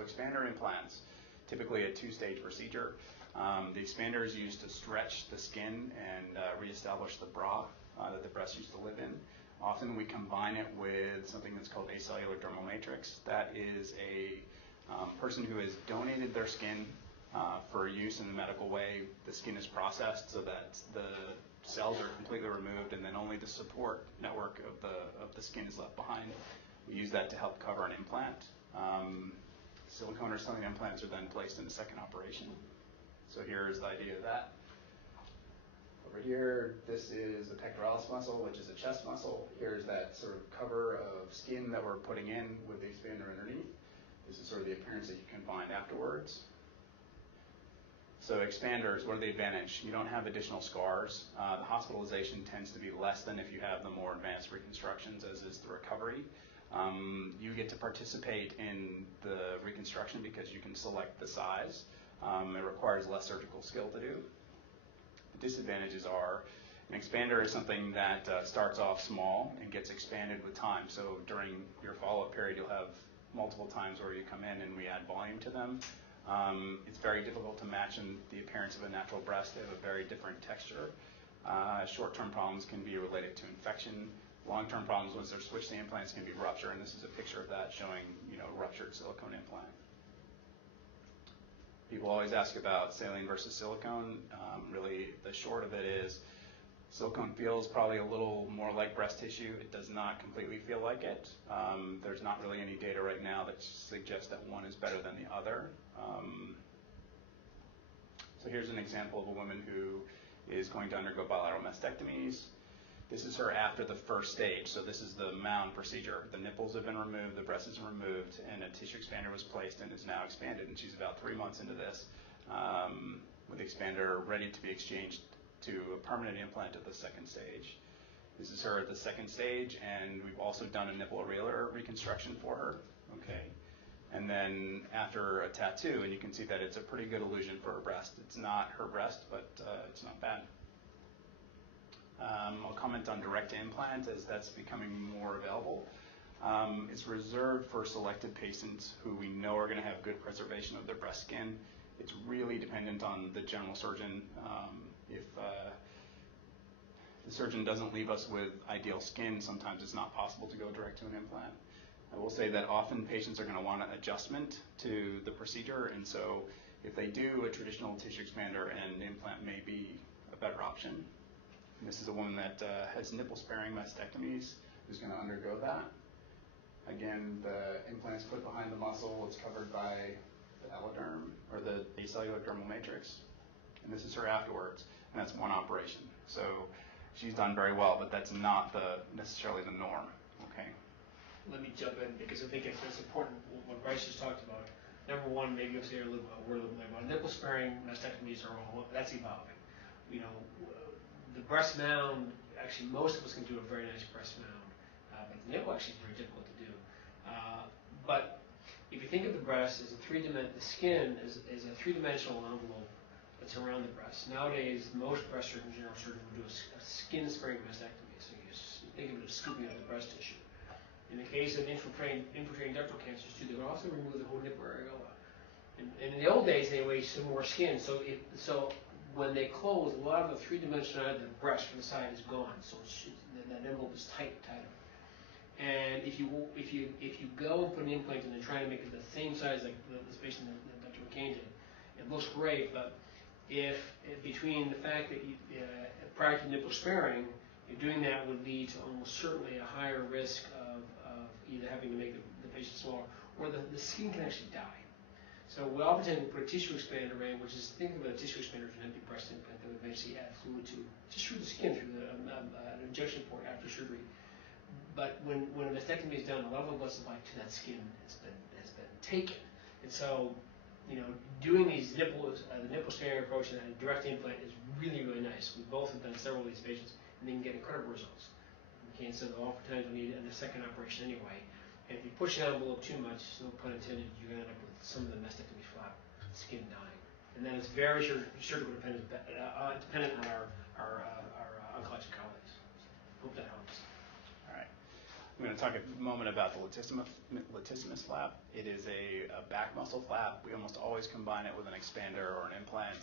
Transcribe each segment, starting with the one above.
So expander implants, typically a two-stage procedure. The expander is used to stretch the skin and reestablish the bra that the breast used to live in. Often we combine it with something that's called acellular dermal matrix. That is a person who has donated their skin for use in the medical way. The skin is processed so that the cells are completely removed, and then only the support network of the skin is left behind. We use that to help cover an implant. Silicone or something implants are then placed in the second operation. So here's the idea of that. Over here, this is the pectoralis muscle, which is a chest muscle. Here's that sort of cover of skin that we're putting in with the expander underneath. This is sort of the appearance that you can find afterwards. So expanders, what are the advantage? You don't have additional scars. The hospitalization tends to be less than if you have the more advanced reconstructions, as is the recovery. You get to participate in the reconstruction because you can select the size. It requires less surgical skill to do. The disadvantages are an expander is something that starts off small and gets expanded with time. So during your follow-up period, you'll have multiple times where you come in and we add volume to them. It's very difficult to match in the appearance of a natural breast. They have a very different texture. Short-term problems can be related to infection. Long-term problems, once they're switched to implants, can be rupture, and this is a picture of that showing, ruptured silicone implant. People always ask about saline versus silicone. Really, the short of it is silicone feels probably a little more like breast tissue. It does not completely feel like it. There's not really any data right now that suggests that one is better than the other. So here's an example of a woman who is going to undergo bilateral mastectomies. This is her after the first stage. So this is the mound procedure. The nipples have been removed, the breast is removed, and a tissue expander was placed and is now expanded. And she's about 3 months into this with the expander ready to be exchanged to a permanent implant at the second stage. This is her at the second stage, and we've also done a nipple areolar reconstruction for her. Okay. And then after a tattoo, and you can see that it's a pretty good illusion for her breast. It's not her breast, but it's not bad. I'll comment on direct implant as that's becoming more available. It's reserved for selected patients who we know are going to have good preservation of their breast skin. It's really dependent on the general surgeon. If the surgeon doesn't leave us with ideal skin, sometimes it's not possible to go direct to an implant. I will say that often patients are going to want an adjustment to the procedure, and so if they do, a traditional tissue expander and implant may be a better option. And this is a woman that has nipple-sparing mastectomies who's going to undergo that. Again, the implant's put behind the muscle. It's covered by the alloderm, or the acellular dermal matrix. And this is her afterwards, and that's one operation. So she's done very well, but that's not necessarily the norm. Okay. Let me jump in because I think it's important what Bryce just talked about. Number one, maybe you'll say a word a little bit about nipple-sparing mastectomies that's evolving. The breast mound, actually most of us can do a very nice breast mound, but the nipple actually is very difficult to do. But if you think of the breast as the skin is a three-dimensional envelope that's around the breast. Nowadays, most breast surgeons, general surgeons, will do a skin-sparing mastectomy. So you think of it as scooping up the breast tissue. In the case of infiltrating ductal cancers too, they would also remove the whole nipple areola. And in the old days, they weighed some more skin. So when they close, a lot of the three-dimensionality of the breast from the side is gone. So that envelope is tighter. And if you go and put an implant in and try to make it the same size like the space in Dr. McCain did, it looks great. But if between the fact that prior to nipple sparing, doing that would lead to almost certainly a higher risk of either having to make the patient smaller, or the skin can actually die. So we oftentimes will put a tissue expander in, which is, think of a tissue expander as an empty breast implant that would eventually add fluid to, just through the skin, through an injection port after surgery. But when a mastectomy is done, a level of blood supply to that skin has been taken. And so, doing these the nipple sparing approach and a direct implant is really, really nice. We both have done several of these patients, and they can get incredible results. Okay, and so oftentimes we need a second operation anyway. And if you push the envelope too much, no pun intended, you're going to end up with some of the mastectomy flap, skin dying. And then it's very surgical dependent on our oncologic colleagues. Hope that helps. All right. I'm going to talk a moment about the latissimus flap. It is a back muscle flap. We almost always combine it with an expander or an implant.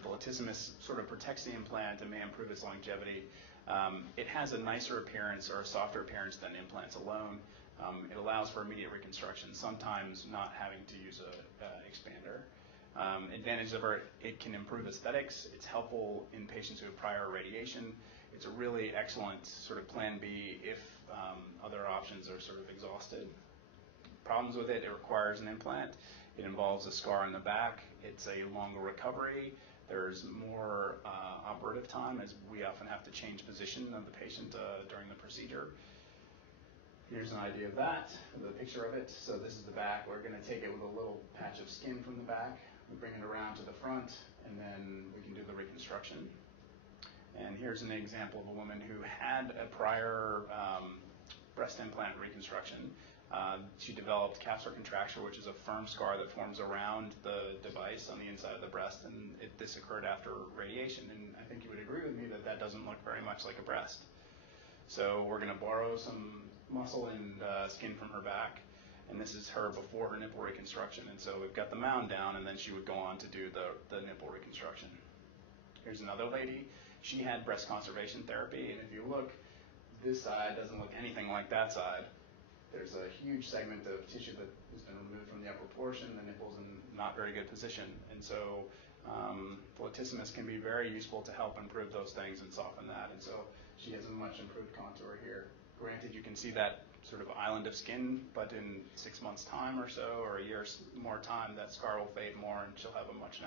The latissimus sort of protects the implant and may improve its longevity. It has a nicer appearance or a softer appearance than implants alone. It allows for immediate reconstruction, sometimes not having to use an expander. Advantage of it can improve aesthetics. It's helpful in patients who have prior radiation. It's a really excellent sort of plan B if other options are sort of exhausted. Problems with it, it requires an implant. It involves a scar in the back. It's a longer recovery. There's more operative time, as we often have to change position of the patient during the procedure. Here's an idea of that, the picture of it. So this is the back. We're going to take it with a little patch of skin from the back. We bring it around to the front, and then we can do the reconstruction. And here's an example of a woman who had a prior breast implant reconstruction. She developed capsular contracture, which is a firm scar that forms around the device on the inside of the breast, and this occurred after radiation. And I think you would agree with me that that doesn't look very much like a breast. So we're going to borrow some muscle and skin from her back, and this is her before her nipple reconstruction. And so we've got the mound down, and then she would go on to do the nipple reconstruction. Here's another lady. She had breast conservation therapy, and if you look, this side doesn't look anything like that side. There's a huge segment of tissue that has been removed from the upper portion. The nipple's in not very good position, and so the latissimus can be very useful to help improve those things and soften that. And so she has a much improved contour here. Granted, you can see that sort of island of skin, but in 6 months' time or so, or a year's more time, that scar will fade more, and she'll have a much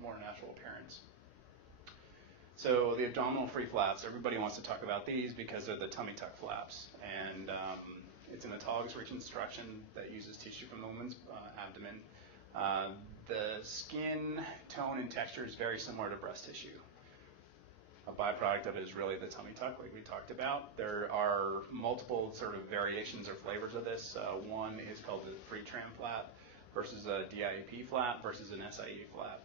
more natural appearance. So the abdominal free flaps, everybody wants to talk about these because they're the tummy tuck flaps. And it's an autologous reconstruction that uses tissue from the woman's abdomen. The skin tone and texture is very similar to breast tissue. A byproduct of it is really the tummy tuck, like we talked about. There are multiple sort of variations or flavors of this. One is called the free tram flap versus a DIEP flap versus an SIE flap.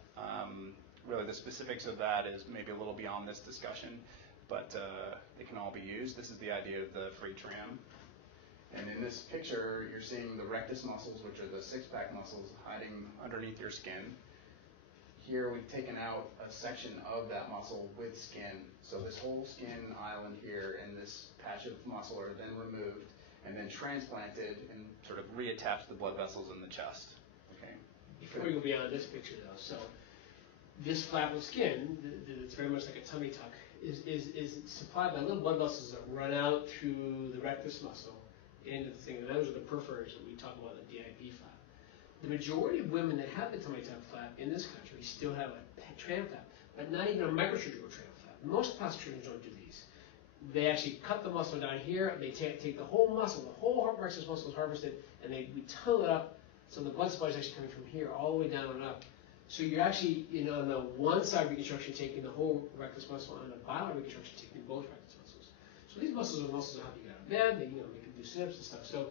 Really, the specifics of that is maybe a little beyond this discussion, but it can all be used. This is the idea of the free tram. And in this picture, you're seeing the rectus muscles, which are the six-pack muscles hiding underneath your skin. Here, we've taken out a section of that muscle with skin. So this whole skin island here and this patch of muscle are then removed and then transplanted and sort of reattached to the blood vessels in the chest. Okay. Before we go beyond this picture, though, so this flap of skin, that's very much like a tummy tuck, is supplied by little blood vessels that run out through the rectus muscle into the thing. And those are the perforators that we talk about in the DIP flap. The majority of women that have the tummy tuck flap in this country still have a tram flap, but not even a microsurgical tram flap. Most plastic surgeons don't do these. They actually cut the muscle down here, and they take the whole muscle, the whole rectus muscle is harvested, and we tunnel it up so the blood supply is actually coming from here all the way down and up. So you're actually, on the one side reconstruction taking the whole rectus muscle, and on the bilateral reconstruction taking both rectus muscles. So these muscles are muscles that help you get out of bed, they can do sit-ups and stuff. So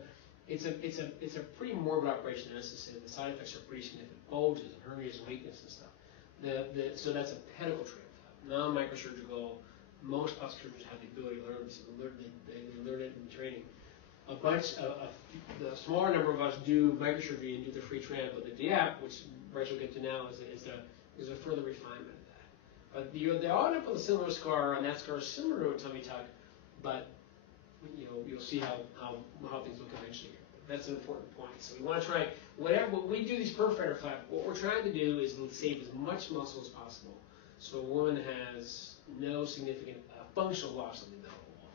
it's a pretty morbid operation, as I said. The side effects are pretty significant: bulges, and hernias, and weakness and stuff. So that's a pedicle tram flap, non-microsurgical. Most plastic surgeons have the ability to learn this. They learn it in training. A bunch of the smaller number of us do microsurgery and do the free tram, but the DIAP, which Bryce will get to now, is a further refinement of that. But they all end up with a similar scar, and that scar is similar to a tummy tuck, but you'll see how things look eventually. That's an important point. So we want to try when we do these perforator flap, what we're trying to do is save as much muscle as possible, so a woman has no significant functional loss of the abdominal wall.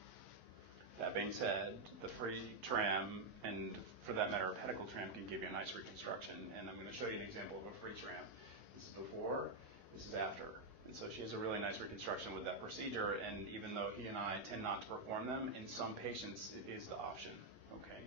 That being said, the free tram, and for that matter, a pedicle tram, can give you a nice reconstruction. And I'm going to show you an example of a free tram. This is before, this is after. And so she has a really nice reconstruction with that procedure. And even though he and I tend not to perform them, in some patients it is the option. Okay.